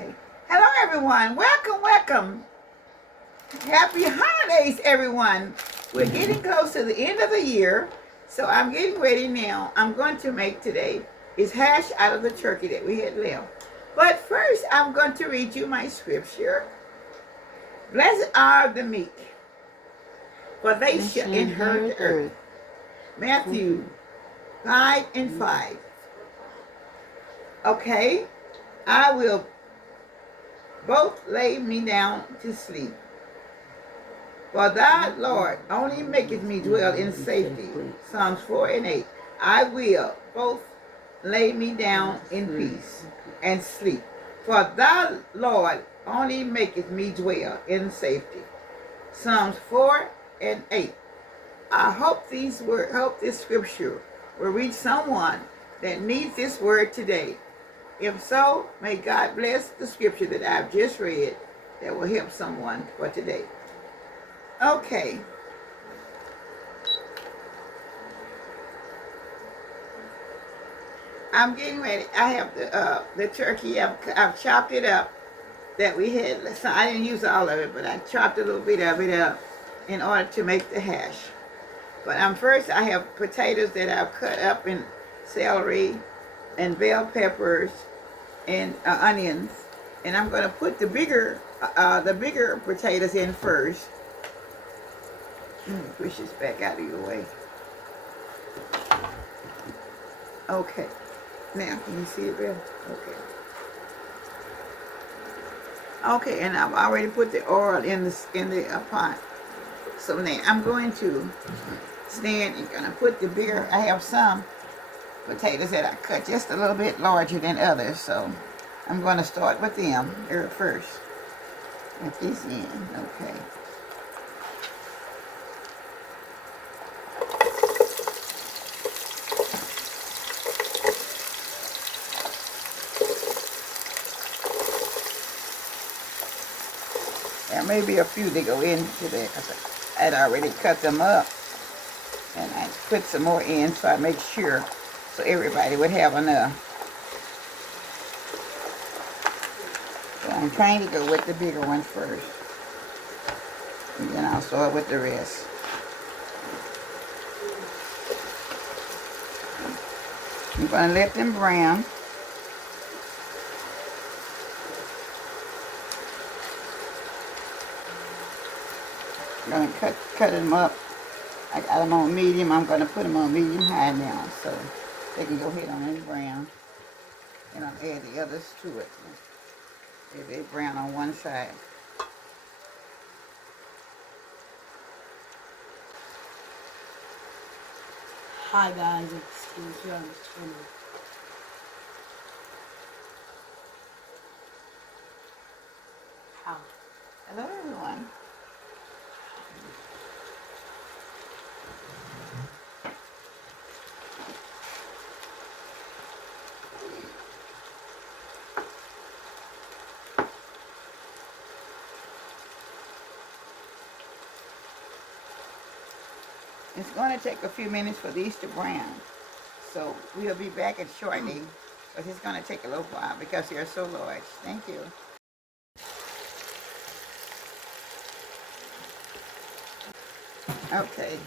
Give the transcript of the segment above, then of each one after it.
Okay. Hello, everyone. Welcome, welcome. Happy holidays, everyone. We're getting close to the end of the year, so I'm getting ready now. I'm going to make today is hash out of the turkey that we had left. But first, I'm going to read you my scripture. Blessed are the meek, for they shall inherit the earth. Matthew 5:5. Okay, I will both lay me down to sleep. For thy Lord only maketh me dwell in safety. Psalms 4:8. I will both lay me down in peace and sleep. For thy Lord only maketh me dwell in safety. Psalms 4:8. I hope this scripture will reach someone that needs this word today. If so, may God bless the scripture that I've just read that will help someone for today. Okay. I'm getting ready. I have the turkey. I've chopped it up that we had. So I didn't use all of it, but I chopped a little bit of it up in order to make the hash. But first I have potatoes that I've cut up in celery and bell peppers and onions, and I'm going to put the bigger potatoes in first. Push this back out of your way. Okay. Now, can you see it better? Okay. Okay, and I've already put the oil in the pot. So now I'm going to stand and gonna put the bigger. I have some potatoes that I cut just a little bit larger than others, so I'm going to start with them first. Put this in. Okay. There may be a few that go into there because I'd already cut them up, and I put some more in so I make sure so everybody would have enough. So I'm trying to go with the bigger one first, and then I'll start with the rest. I'm going to let them brown. I'm going to cut them up. I got them on medium. I'm going to put them on medium high now so they can go ahead on and brown. And I'll add the others to it. They brown on one side. Hi guys, it's John. How? Hello, everyone. It's going to take a few minutes for these to brown. So we'll be back at shortly, but it's going to take a little while because they're so large. Thank you. Okay.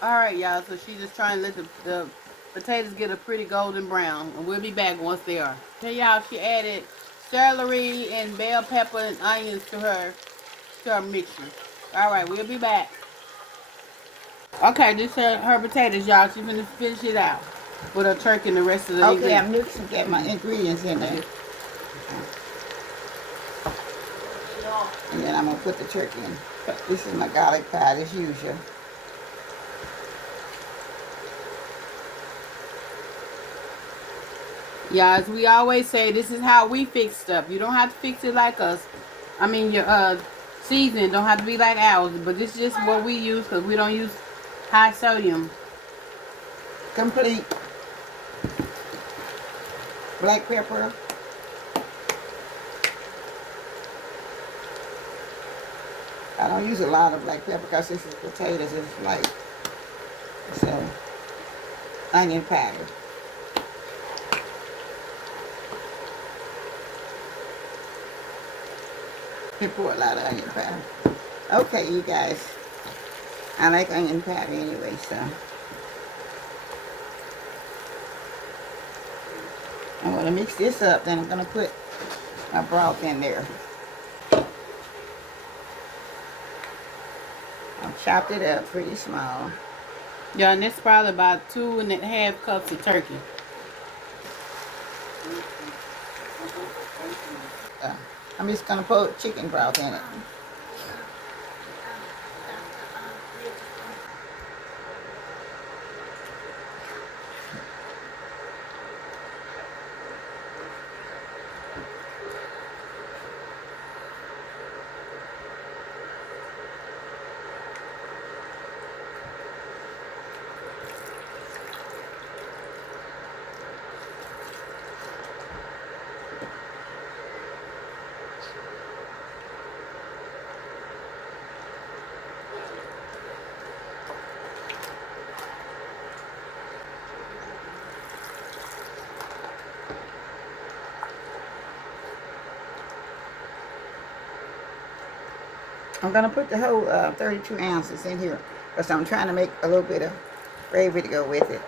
Alright y'all, so she's just trying to let the potatoes get a pretty golden brown, and we'll be back once they are. Okay y'all, she added celery and bell pepper and onions to her mixture. Alright, we'll be back. Okay, this is her potatoes, y'all. She's gonna finish it out with her turkey and the rest of the Okay, I'm mixing, get my ingredients in there. And then I'm going to put the turkey in. This is my garlic powder as usual. Yeah, as we always say, this is how we fix stuff. You don't have to fix it like us. I mean, your seasoning don't have to be like ours, but this is just what we use because we don't use high sodium. Complete. Black pepper. I don't use a lot of black pepper because this is potatoes. It's light. So, onion powder. He pour a lot of onion powder. Okay, you guys. I like onion powder anyway, so I'm going to mix this up. Then I'm going to put my broth in there. I've chopped it up pretty small. Yeah, and that's probably about 2.5 cups of turkey. I'm just going to put chicken broth in it. I'm going to put the whole 32 ounces in here because I'm trying to make a little bit of gravy to go with it.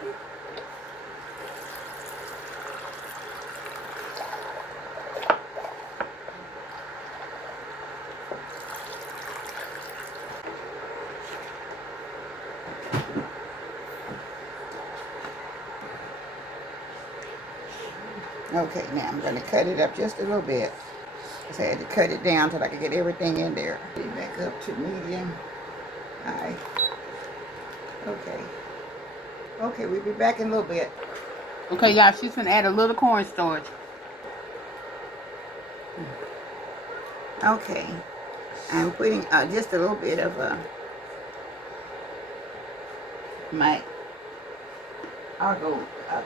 Okay, now I'm going to cut it up just a little bit. I had to cut it down so I could get everything in there. Put it back up to medium high. Okay. Okay, we'll be back in a little bit. Okay, y'all, she's gonna add a little cornstarch. Okay. I'm putting just a little bit of my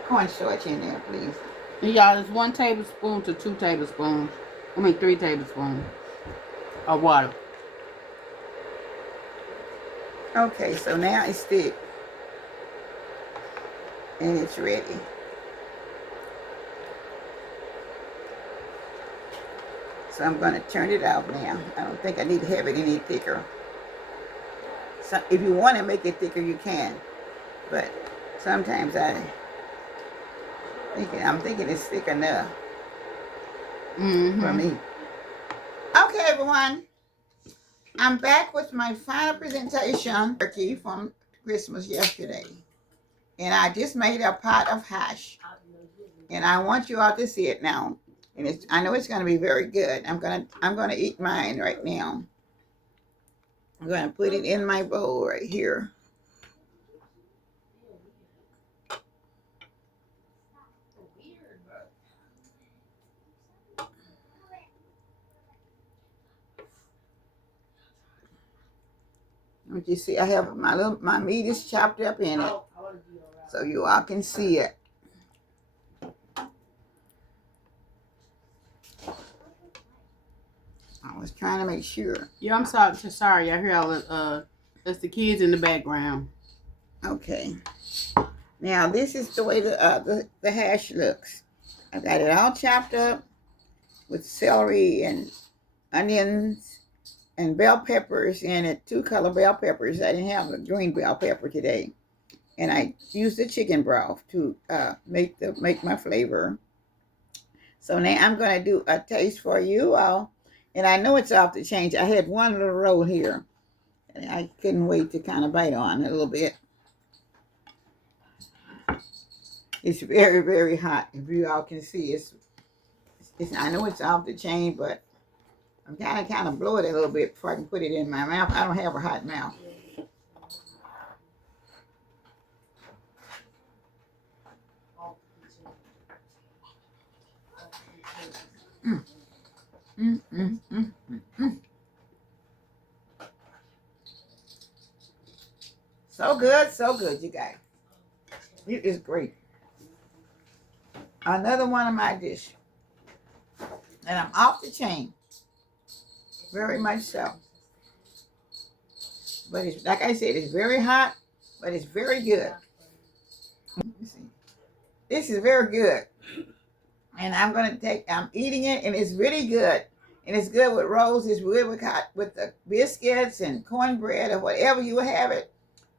cornstarch in there, please. And y'all, it's 1 tablespoon to 2 tablespoons. 3 tablespoons of water. Okay, so now it's thick. And it's ready. So I'm going to turn it off now. I don't think I need to have it any thicker. So if you want to make it thicker, you can. But sometimes I'm thinking it's thick enough for me. Okay, everyone. I'm back with my final presentation turkey from Christmas yesterday. And I just made a pot of hash. And I want you all to see it now. And I know it's going to be very good. I'm gonna eat mine right now. I'm going to put it in my bowl right here. What you see, I have my meat is chopped up in it, so you all can see it. I was trying to make sure. Yeah, I'm sorry. I hear all the that's the kids in the background. Okay. Now this is the way the hash looks. I've got it all chopped up with celery and onions and bell peppers in it, 2-color bell peppers. I didn't have a green bell pepper today. And I used the chicken broth to make my flavor. So now I'm going to do a taste for you all. And I know it's off the chain. I had one little roll here. And I couldn't wait to kind of bite on it a little bit. It's very, very hot. If you all can see, I know it's off the chain, but I'm kind of blow it a little bit before I can put it in my mouth. I don't have a hot mouth. Mm. Mm, mm, mm, mm, mm. So good, you guys. It is great. Another one of my dish. And I'm off the chain. Very much so. But it's, like I said, it's very hot, but it's very good. This is very good. And I'm eating it, and it's really good. And it's good with rolls. It's good with the biscuits and cornbread or whatever you have it.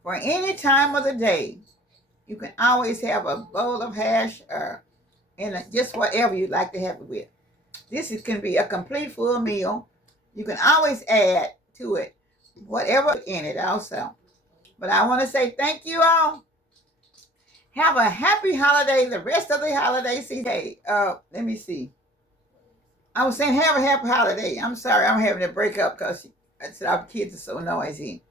For any time of the day, you can always have a bowl of hash or just whatever you'd like to have it with. This can be a complete full meal. You can always add to it whatever in it also. But I want to say thank you all. Have a happy holiday, the rest of the holiday season. Let me see. I was saying have a happy holiday. I'm sorry, I'm having to break up because our kids are so noisy.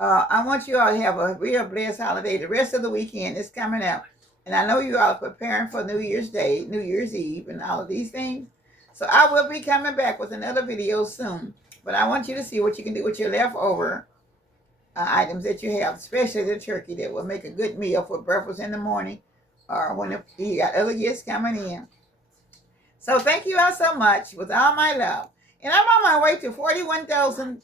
I want you all to have a real blessed holiday. The rest of the weekend is coming up. And I know you all are preparing for New Year's Day, New Year's Eve, and all of these things. So I will be coming back with another video soon. But I want you to see what you can do with your leftover items that you have, especially the turkey that will make a good meal for breakfast in the morning or when you got other guests coming in. So thank you all so much with all my love. And I'm on my way to 41,000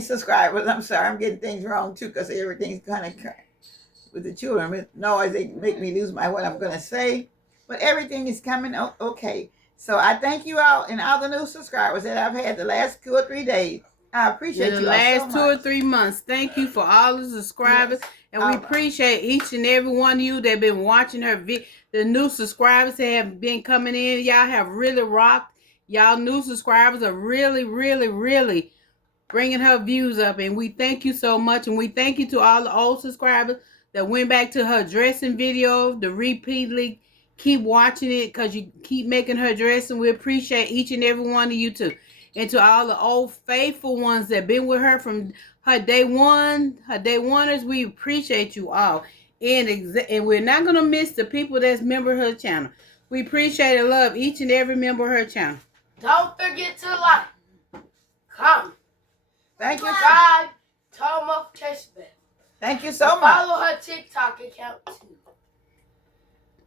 subscribers. I'm sorry, I'm getting things wrong too because everything's kind of with the children with noise. They make me lose what I'm going to say. But everything is coming okay. So I thank you all and all the new subscribers that I've had the last 2 or 3 days. I appreciate you all so much. The last 2 or 3 months. Thank you for all the subscribers. Yes. And we appreciate each and every one of you that have been watching her the new subscribers that have been coming in. Y'all have really rocked. Y'all new subscribers are really, really, really bringing her views up. And we thank you so much. And we thank you to all the old subscribers that went back to her dressing video, to repeatedly keep watching it because you keep making her dress. And we appreciate each and every one of you too. And to all the old faithful ones that been with her from her day oneers, we appreciate you all. And we're not going to miss the people that's member her channel. We appreciate and love each and every member of her channel. Don't forget to like, comment, thank you, subscribe, turn on notification bell. Thank you so much. Follow her TikTok account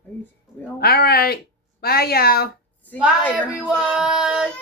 too. All right. Bye, y'all. See you Bye, later. everyone.